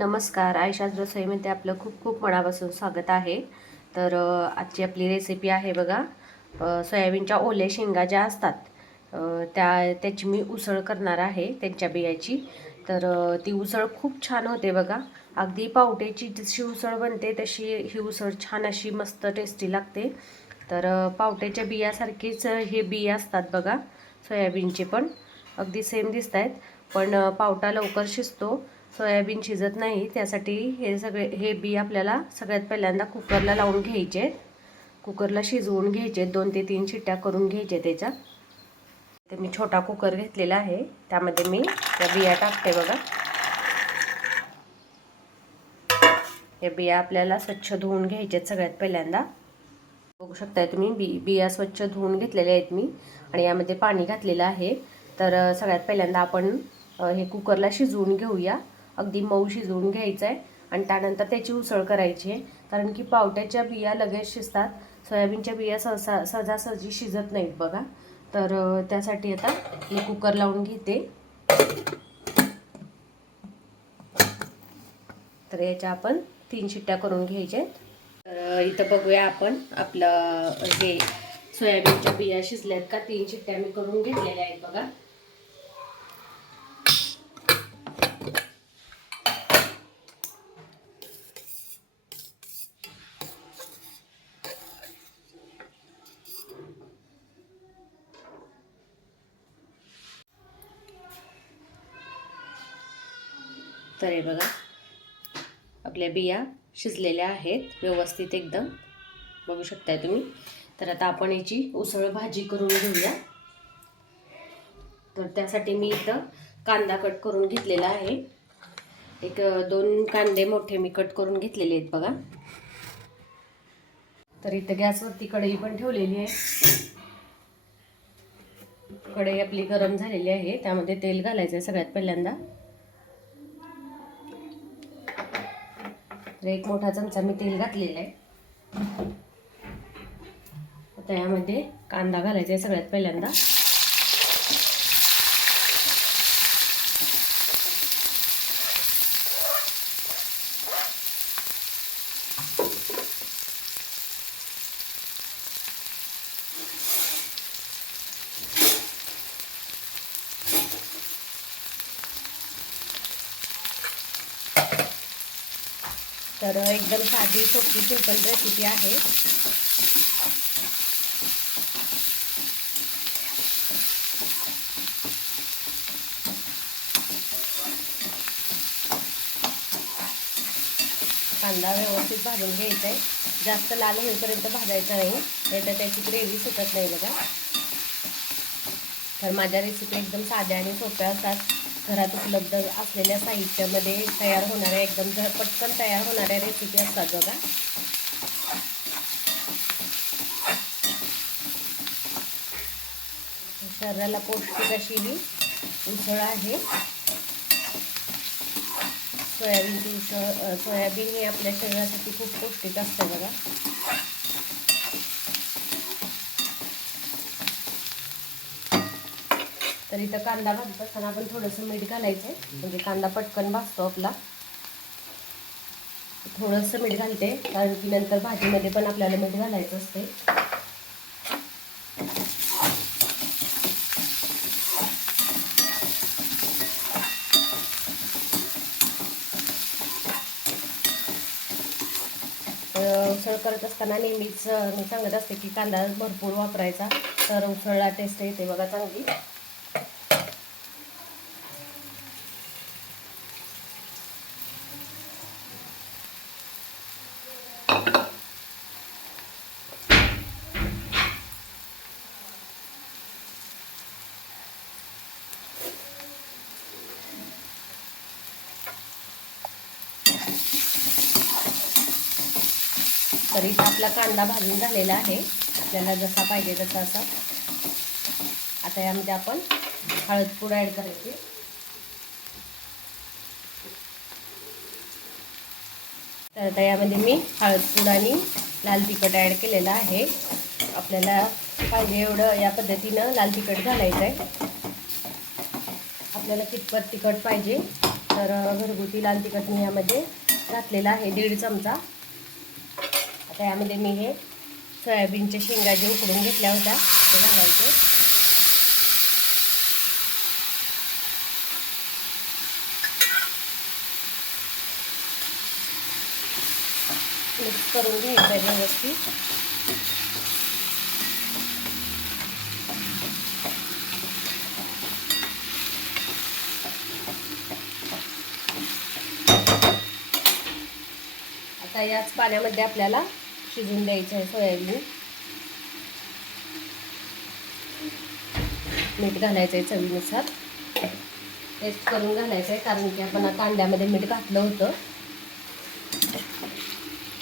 नमस्कार, आयशाज रसोईमध्ये आपलं खूप खूप मनापासून स्वागत आहे. तर आजची आपली रेसिपी आहे बघा, सोयाबीनच्या ओल्या शेंगा ज्या असतात त्याची मी उसळ करणार आहे, त्यांच्या बियाची. तर ती उसळ खूप छान होते बघा. अगदी पावट्याची जशी उसळ बनते तशी ही उसळ छान अशी मस्त टेस्टी लागते. तर पावट्याच्या बियासारखीच हे बिया असतात बघा, सोयाबीनचे पण अगदी सेम दिसत आहेत. पण पावटा लवकर शिजतो, सोयाबीन शिजत नाही. त्यासाठी हे बी आपल्याला सगळ्यात पहिल्यांदा कुकरला लावून घ्यायचे, कुकरला शिजवून घ्यायचे, 2 ते 3 शिट्ट्या करून घ्यायचे त्याच्या. ते मी छोटा कुकर घेतलेला आहे, त्यामध्ये मी त्या बिया टाकते बघा. या बिया आपल्याला स्वच्छ धुवून घ्यायचे सगळ्यात पहिल्यांदा. बघू शकताय तुम्ही, बिया स्वच्छ धुवून घेतलेल्या आहेत मी, आणि यामध्ये पाणी घातलेलं आहे. तर सगळ्यात पहिल्यांदा आपण हे कुकरला शिजवून घेऊया. अगदी मऊ शिजवून घ्यायचं आहे आणि त्यानंतर त्याची उसळ करायची आहे. कारण की पावट्याच्या बिया लगेच शिजतात, सोयाबीनच्या बिया सहजासहजी शिजत नाहीत बघा. तर त्यासाठी आता मी कुकर लावून घेते. तर याच्या आपण 3 शिट्ट्या करून घ्यायच्या. तर इथं बघूया आपण आपलं हे सोयाबीनच्या बिया शिजल्यात का. 3 शिट्ट्या मी करून घेतलेल्या आहेत बघा. तर हे बघा, आपल्या बिया शिजलेल्या आहेत व्यवस्थित एकदम, बघू शकताय तुम्ही. तर आता आपण याची उसळ भाजी करून घेऊया. तर त्यासाठी मी इथं कांदा कट करून घेतलेला आहे. 1-2 कांदे मोठे मी कट करून घेतलेले आहेत बघा. तर इथं गॅसवरती कढई पण ठेवलेली आहे. कढई आपली गरम झालेली आहे, त्यामध्ये तेल घालायचं आहे सगळ्यात पहिल्यांदा. तर 1 मोठा चमचा मी तेल घातलेला आहे. आता यामध्ये कांदा घालायचा आहे सगळ्यात पहिल्यांदा. तर एकदम साधी सोपी सिंपल रेसिपी आहे. कांदा व्यवस्थित भाजून घ्यायचा आहे, जास्त लाल होईपर्यंत भाजायचा नाही, नाहीतर त्याची ग्रेव्ही सुटत नाही बघा. तर माझ्या रेसिपी एकदम साध्या आणि सोप्या असतात. घरात उपलब्ध असलेल्या साहित्यामध्ये तयार होणाऱ्या, एकदम पटकन तयार होणाऱ्या रेसिपी असतात बघा. शरीराला पौष्टिक अशी ही उसळ आहे. सोयाबीनची उसळ, सोयाबीन हे आपल्या शरीरासाठी खूप पौष्टिक असतं बघा. तर इथं कांदा भाजत असताना आपण थोडंसं मीठ घालायचं, म्हणजे कांदा पटकन भाजतो आपला. थोडंसं मीठ घालते, कारण की नंतर भाजीमध्ये पण आपल्याला मीठ घालायचं असते. उसळ करत असताना नेहमीच मी सांगत असते की कांदा भरपूर वापरायचा, तर उसळला टेस्ट येते बघा चांगली. तर इथं आपला कांदा भाजून झालेला आहे, आपल्याला जसा पाहिजे तसा असा. आता यामध्ये आपण हळद पूड ॲड करायची. तर आता यामध्ये मी हळद पूड आणि लाल तिखट ॲड केलेलं आहे. आपल्याला पाहिजे एवढं या पद्धतीनं लाल तिखट घालायचं आहे. आपल्याला कितपत तिखट पाहिजे तर घरगुती लाल तिखट मी यामध्ये घातलेला आहे 1.5 चमचा. आता यामध्ये मी हे सोयाबीनच्या शेंगा जे उकडून घेतल्या होत्या ते घालायचे. मिक्स करून घ्यायचं आहे व्यवस्थित. आता याच पाण्यामध्ये आपल्याला शिजून द्यायचं आहे सोयाबीन. मीठ घालायचं आहे चवीनुसार. टेस्ट करून घालायचं आहे कारण की आपण आता अंड्यामध्ये मीठ घातलं होतं.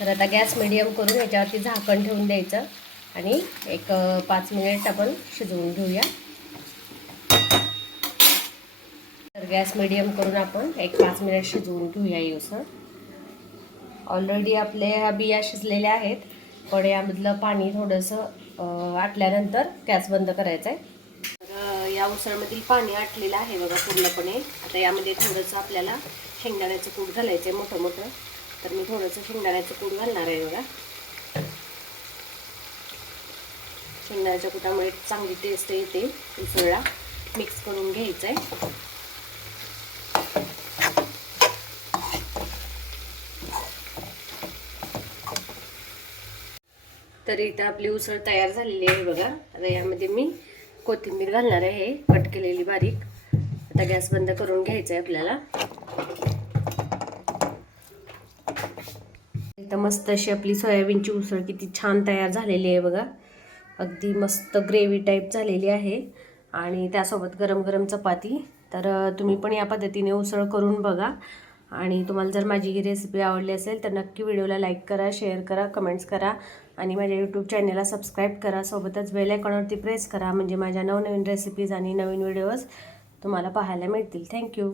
तर आता गॅस मिडियम करून याच्यावरती झाकण ठेवून द्यायचं आणि एक 5 मिनिट आपण शिजवून घेऊया. तर गॅस मिडियम करून आपण एक 5 मिनिट शिजवून घेऊया उसळ. ऑलरेडी आपले ह्या बिया शिजलेल्या आहेत, पण यामधलं पाणी थोडंसं आटल्यानंतर गॅस बंद करायचा आहे. तर या उसळमधील पाणी आटलेलं आहे बघा पूर्णपणे. आता यामध्ये थोडंसं आपल्याला शेंगदाण्याचं कूट घालायचं आहे मोठं मोठं. तर मी थोडंसं शेंगदाण्याचं कूट घालणार आहे बघा. शेंगदाण्याच्या कुटामुळे चांगली टेस्ट येते उसळला. मिक्स करून घ्यायचं आहे. तर इथं आपली उसळ तयार झालेली आहे बघा. आता यामध्ये मी कोथिंबीर घालणार आहे कट केलेली बारीक. आता गॅस बंद करून घ्यायचं आहे आपल्याला. इथं मस्त अशी आपली सोयाबीनची उसळ किती छान तयार झालेली आहे बघा. अगदी मस्त ग्रेव्ही टाईप झालेली आहे आणि त्यासोबत गरम गरम चपाती. तर तुम्ही पण या पद्धतीने उसळ करून बघा. आणि तुम्हाला जर माझी ही रेसिपी आवडली असेल तर नक्की व्हिडिओला लाईक करा, शेअर करा, कमेंट्स करा आणि माझ्या यूट्यूब चॅनलला सबस्क्राईब करा. सोबतच बेल आयकॉनवरती प्रेस करा म्हणजे माझ्या नवनवीन रेसिपीज आणि नवीन व्हिडिओज तुम्हाला पाहायला मिळतील. थँक्यू.